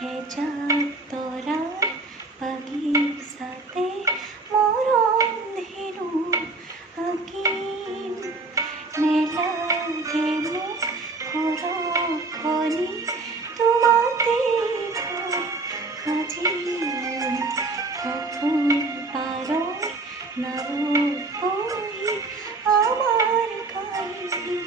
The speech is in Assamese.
ह्याच्यात तोरण बगीचाते মরণ ধেনু আকিম নেলাগে মুখ খনি তোমাতে কাজী কখন পারো নবহি আমার কাহিনী